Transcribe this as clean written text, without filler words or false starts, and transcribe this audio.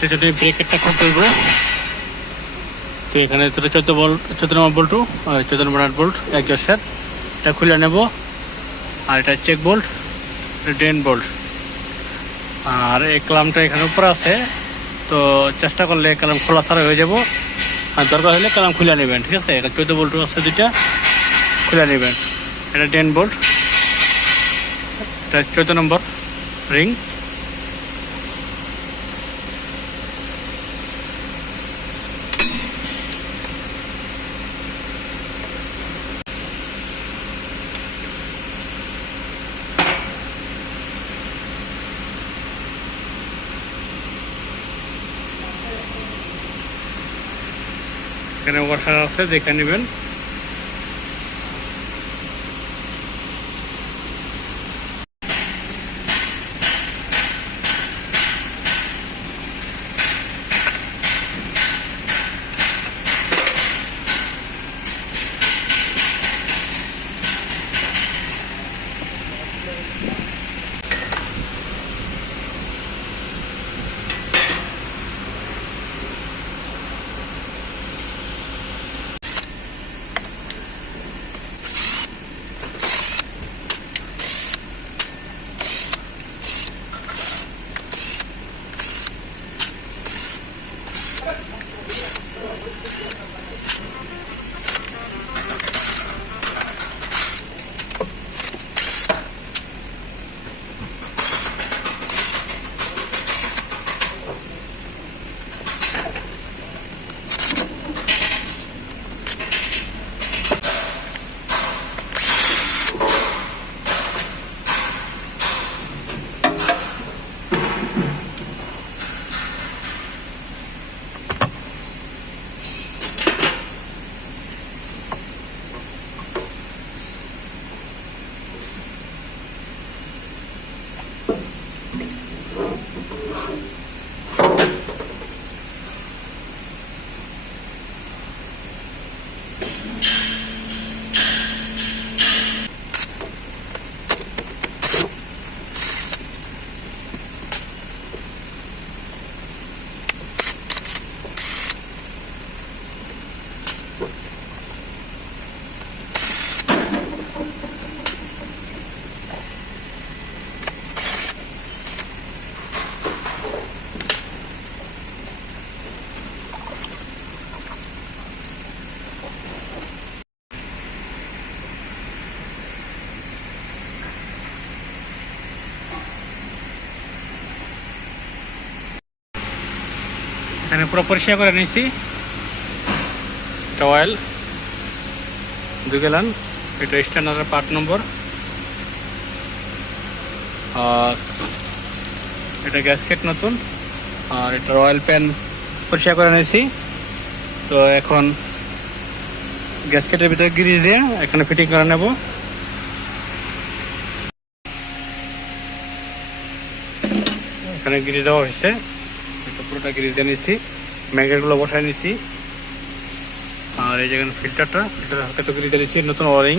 সেজন্য ব্রেকেটটা খুলতে হবে। তো এখানে 14 ভোল্ট, 14 নম্বর বোল্ট আর 14 নম্বর নাট বোল্ট একজোস্টার, এটা খুলে নেব। আর এটা চেক বোল্ট, ড্রেন বোল্ট। আর এই ক্লামটা এখানে উপরে আছে, তো চেষ্টা করলে কালাম খোলা ছাড়া হয়ে যাব। আর দরকার হলে কালাম খুলে নেবেন, ঠিক আছে। এটা 14 ভোল্ট আছে, দুইটা খুলে নেবেন। এটা 10 ভোল্ট, এটা 14 নম্বর রিং। এখানে ওয়াশার আছে, দেখে নেবেন। এখানে পুরো পরিষ্কার করে নিয়েছি। এটা অয়েল 2 গ্যালন, এটা স্ট্যান্ডার্ডের পার্ট নম্বর। আর এটা গ্যাসকেট নতুন, আর এটা অয়েল প্যান পরিষ্কার করে নিয়েছি। তো এখন গ্যাসকেটের ভিতরে গ্রিজ দিয়ে এখানে ফিটিং করে নেব। এখানে গ্রিজ দেওয়া হয়েছে, পুরোটা গ্রিজ দিয়ে নিচ্ছি, ম্যাগনেটগুলো বসায় নিচ্ছি। আর এই যেখানে ফিল্টারটা হালকা তো গ্রিজ দিয়ে নিচ্ছি, নতুন ওয়ারিং।